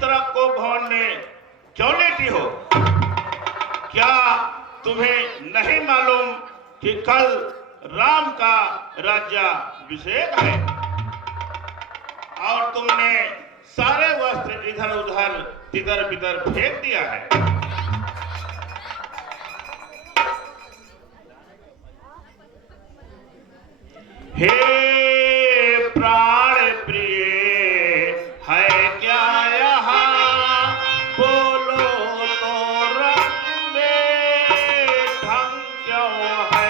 तरह को भवन में क्यों लेटी हो? क्या तुम्हें नहीं मालूम कि कल राम का राज्याभिषेक है और तुमने सारे वस्त्र इधर उधर तितर बितर फेंक दिया है? हे प्राण प्रिय, है क्या यहाँ? बोलो तो रंग में ढंग क्यों है?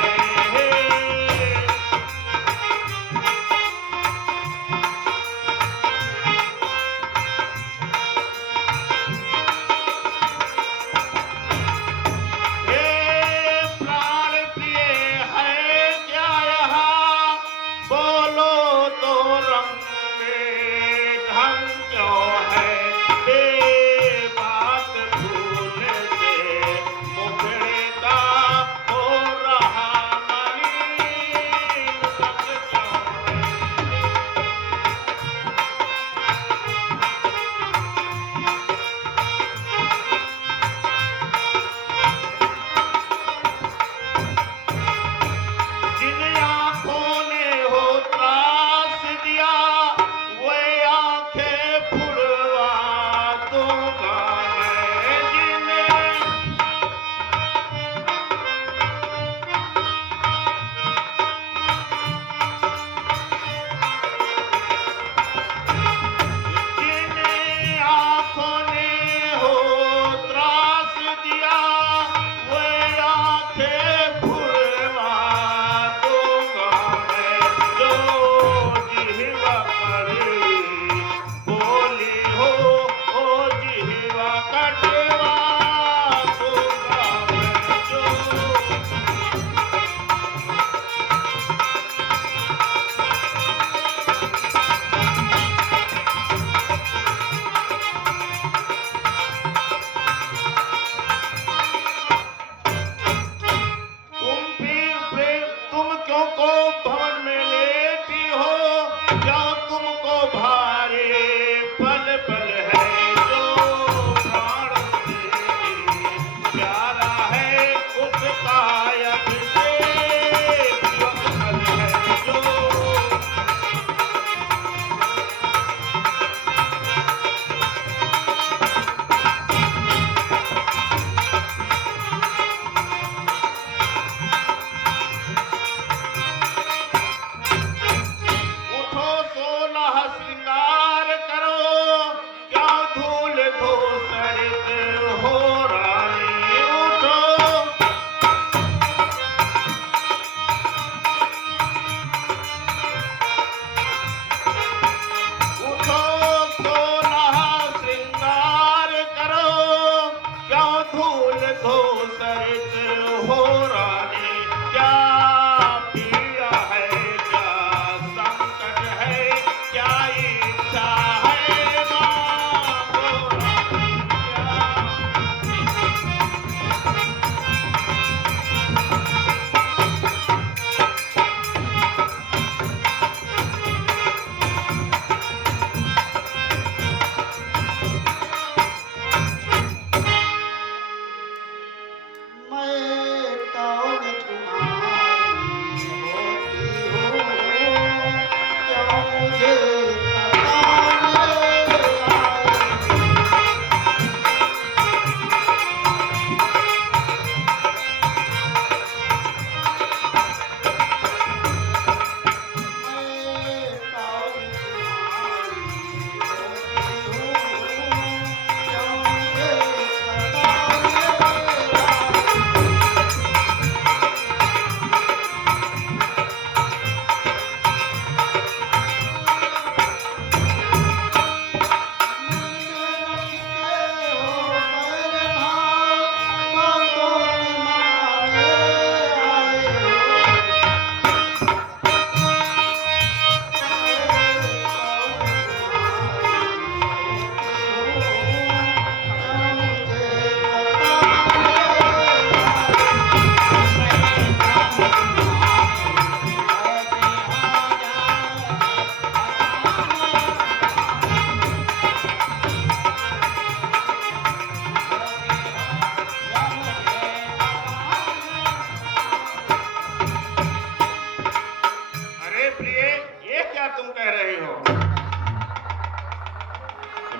हे प्राण प्रिय, है क्या यहाँ? बोलो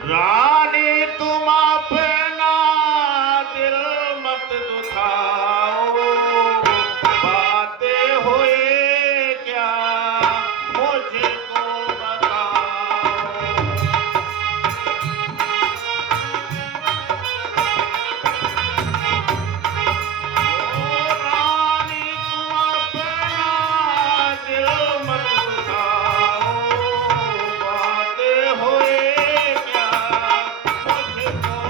रानी तुम अपना दिल मत दुखाओ, बातें हुई क्या मुझको बताओ। ओ रानी तुम अपना दिल मत दुखाओ, बातें हुई क्या मुझको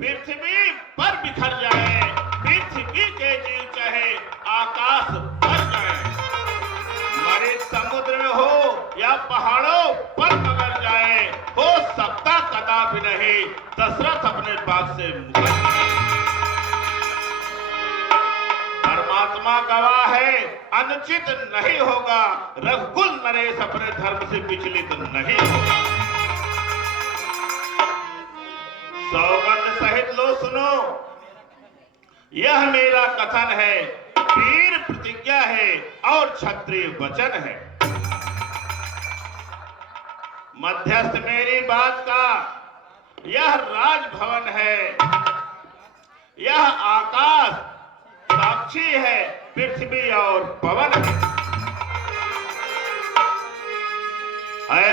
पृथ्वी पर बिखर जाए, पृथ्वी के जीव चाहे आकाश भर जाए, मरीज समुद्र में हो या पहाड़ों पर मगर जाए, हो सकता कदापि नहीं दशरथ अपने बात से मुकर जाए। परमात्मा गवाह है, अनुचित नहीं होगा, रघुकुल नरेश अपने धर्म से विचलित नहीं होगा। सौगंध सहित लो सुनो, यह मेरा कथन है, वीर प्रतिज्ञा है और क्षत्रिय वचन है। मध्यस्थ मेरी बात का यह राजभवन है, यह आकाश साक्षी है, पृथ्वी और पवन है।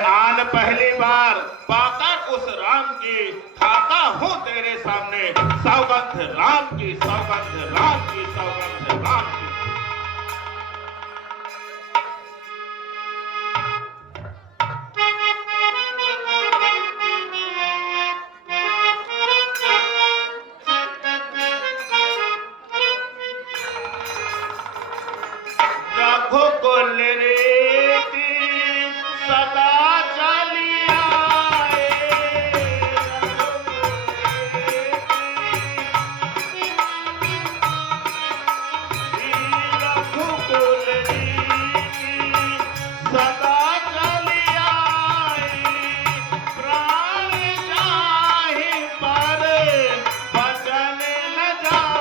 आन पहली बार पाकर उस राम की खाता हूं तेरे सामने, सौगंध राम की, सौगंध राम की, सौगंध राम की। रघुकुल रीति सदा चलिया, रघुकुल रीति सदा चलिया, प्राण जाहि पर वचन न जाए,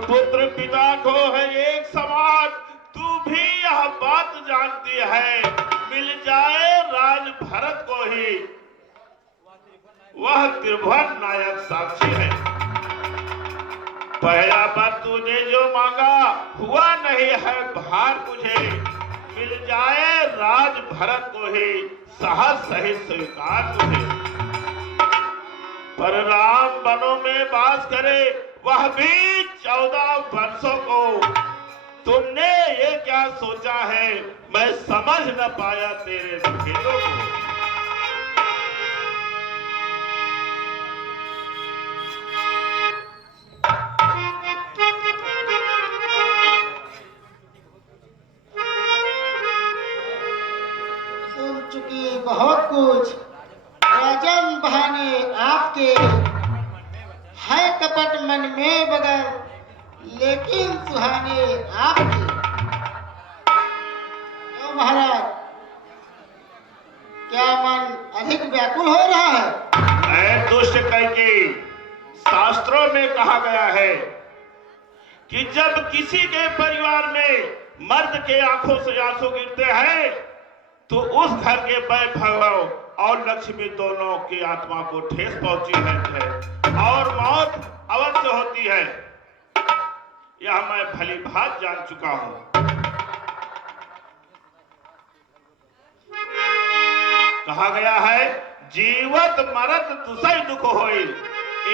पुत्र पिता को है एक समान, तू भी यह बात जानती है, मिल जाए राज भरत को ही, वह त्रिभुवन नायक साक्षी है। पहला बार तूने जो मांगा हुआ नहीं है भार मुझे, मिल जाए राज भरत को ही, सहज सहित स्वीकार तुझे। पर राम वनों में वास करे, वह भी 14 वर्षों को, तुमने ये क्या सोचा है, मैं समझ न पाया तेरे भेदों को। सुन चुकी बहुत कुछ, राजन बहाने आपके है, कपट मन में बगर लेकिन सुहाने आपके। क्यों महाराज, क्या मन अधिक व्याकुल हो रहा है? ऐ दुष्ट कैकेयी, शास्त्रों में कहा गया है कि जब किसी के परिवार में मर्द के आंखों से आंसू गिरते हैं तो उस घर के वैभव और लक्ष्मी दोनों की आत्मा को ठेस पहुंची है और मौत अवश्य होती है। यह मैं भली भांति जान चुका हूं। कहा गया है जीवत मरत तुसई दुख होई।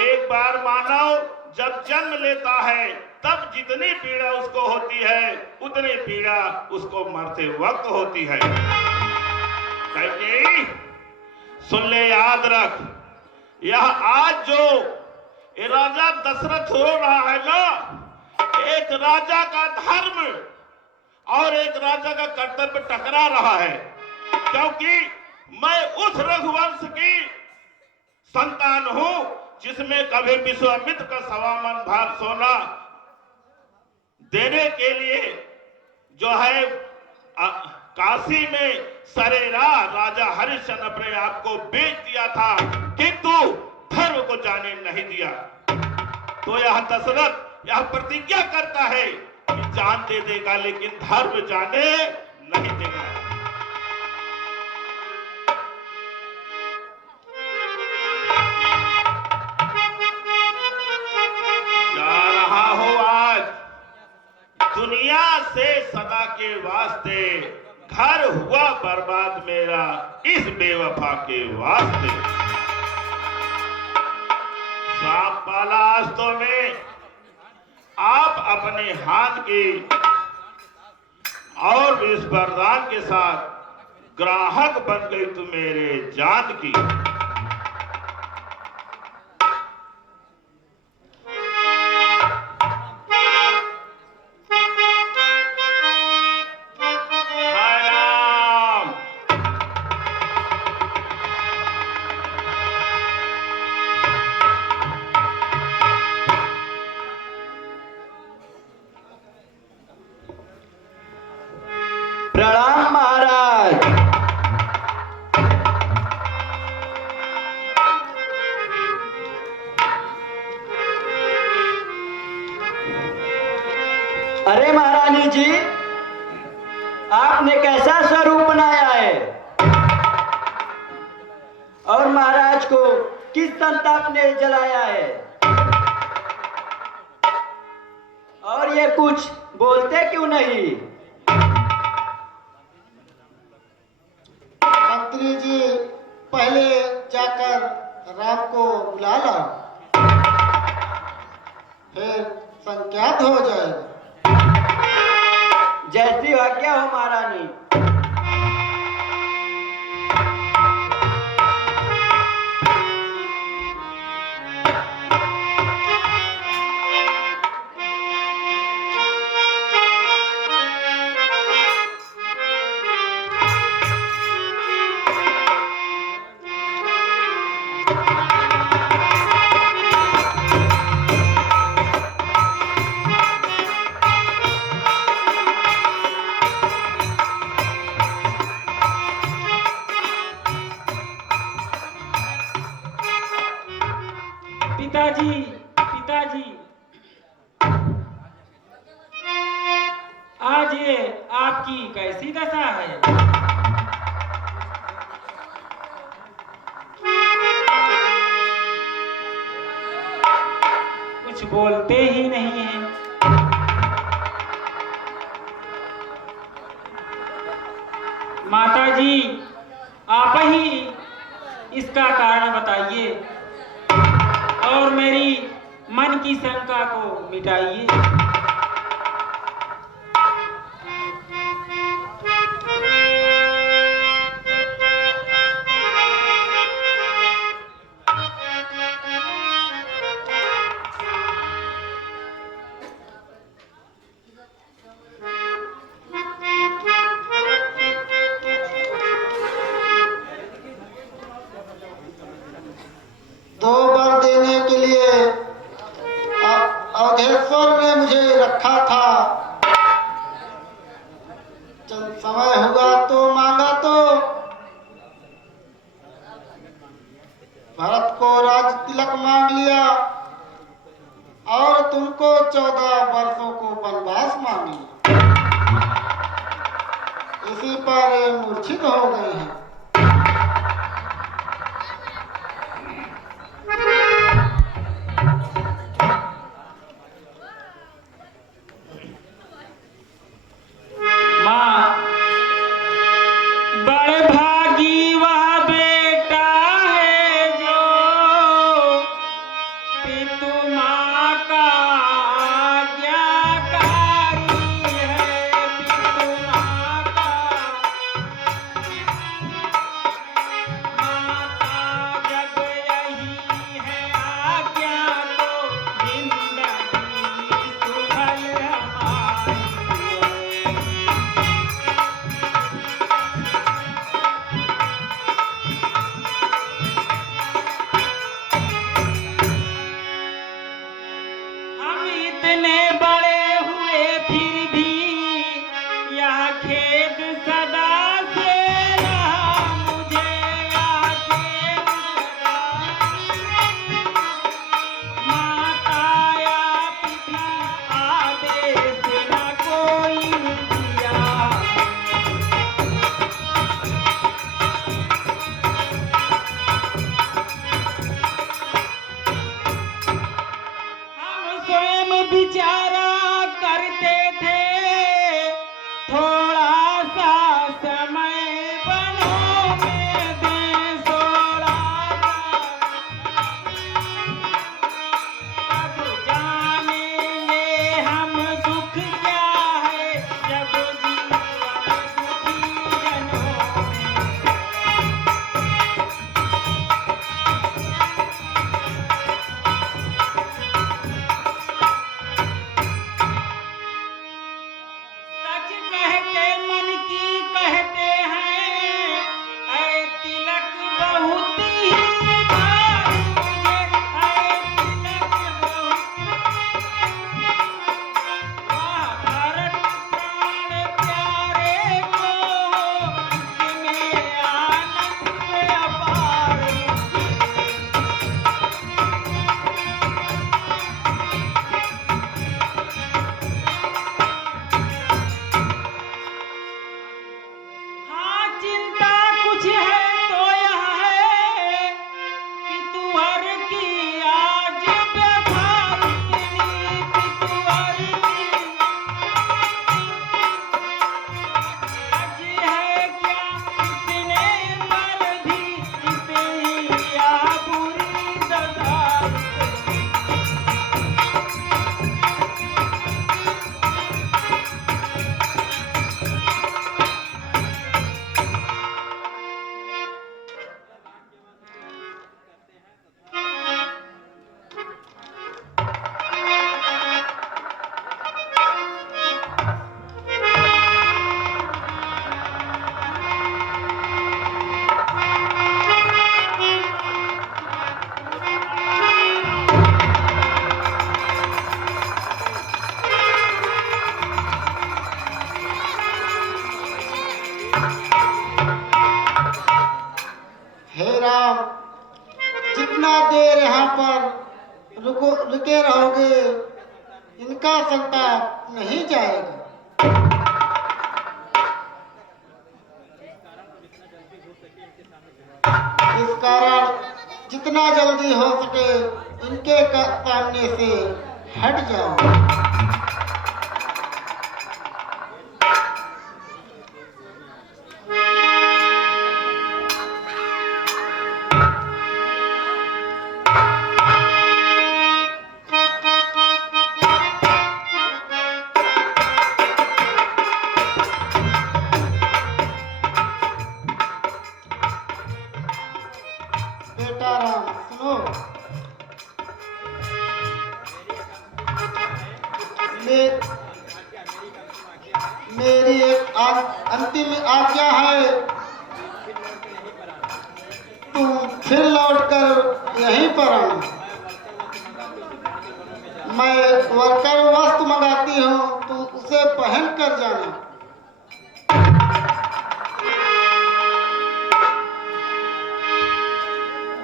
एक बार मानव जब जन्म लेता है तब जितनी पीड़ा उसको होती है उतनी पीड़ा उसको मरते वक्त होती है। कैकेयी सुन ले, याद रख, यह आज जो ये राजा दशरथ हो रहा है ना, एक राजा का धर्म और एक राजा का कर्तव्य टकरा रहा है। क्योंकि मैं उस रघुवंश की संतान हूं जिसमें कभी विश्वामित्र का 1.25 मन भार सोना देने के लिए जो है काशी में सरेरा राजा हरिश्चंद्र अपने आप को बेच दिया था, किंतु धर्म को जाने नहीं दिया। तो यह दशरथ यह प्रतिज्ञा करता है कि जान दे देगा लेकिन धर्म जाने नहीं देगा। जा रहा हो आज दुनिया से सदा के वास्ते, घर हुआ बर्बाद मेरा इस बेवफा के वास्ते। सांप पाला आस्तों में आप अपने हाथ की और इस वरदान के साथ ग्राहक बन गई तू मेरे जान की। प्रणाम महाराज। अरे महारानी जी, आपने कैसा स्वरूप बनाया है और महाराज को किस संताप ने जलाया है? और ये कुछ बोलते क्यों नहीं? मंत्री जी, पहले जाकर राम को बुला ला, फिर संज्ञात हो जाएगा। जैसी आज्ञा हो महारानी। पिताजी, पिताजी, आज ये आपकी कैसी दशा है? कुछ बोलते ही नहीं हैं। माताजी, आप ही इसका कारण बताइए और मेरी मन की शंका को मिटाइए। दो वर देने के लिए अवधेश्वर ने मुझे रखा था। जब समय हुआ तो मांगा तो इसी पर मूर्छित हो गए हैं। माँ, बड़े भागी वह बेटा है जो पितु माँ का आज्ञाकारी है। पितु माँ का माता जब यही है आज्ञा तो जिंदगी सुफल हमारी है। हम इतने बड़े हुए फिर भी यह खेद सदा से रहा मुझे। यह खेद सदा माता या पिता आदेश न कोई दिया। हम स्वयं विचारा करते थे थोड़ा सा समय बनों में दें थोड़ा सा। अब जानेंगे हम दुख क्या है जब जीवन दुखी जनों में। सच कहते मन की कहते हैं ऐ तिलक बहुत ही भारी मुझे। ऐ तिलक बहुत भरत प्राण प्यारे को इसमें आनंद अपार मुझे। हाँ, चिंता कुछ है तो यह है कि तुअर की आज व्यथा इतनी। तुअर की आज है क्या इतने पर भी इतनी या बुरी दशा इतनी। हे राम, जितना देर यहाँ पर रुके रहोगे इनका संताप नहीं जाएगा। इस कारण जितना जल्दी हो सके इनके सामने से हट जाओ। बेटा राम सुनो, मेरी एक अंतिम आज्ञा है। तुम फिर लौटकर यहीं पर आना। मैं वर्कर वस्त्र मंगाती हूँ, तुम उसे पहन कर जाना।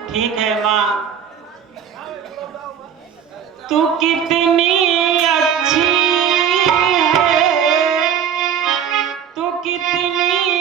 ठीक है माँ, तू कितनी अच्छी है, तू कितनी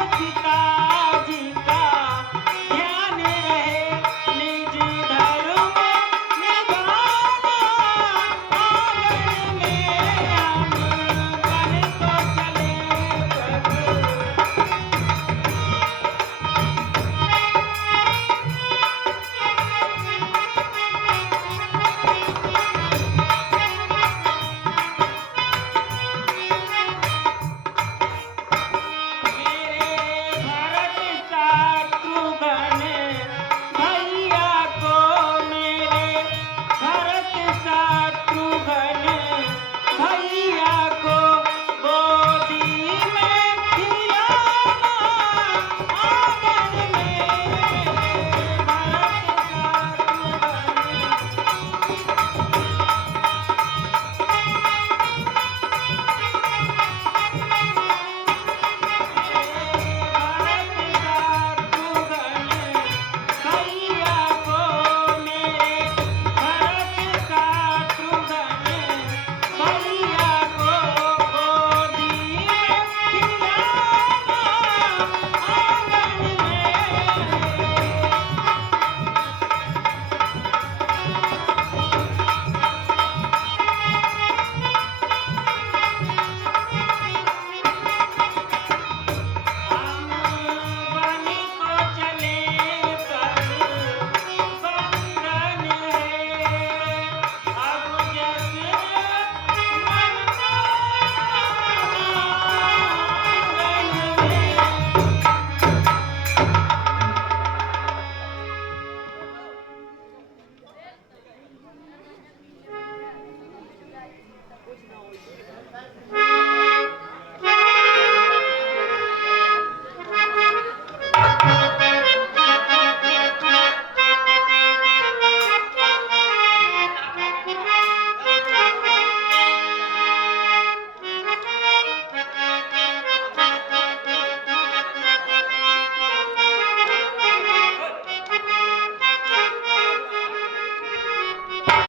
की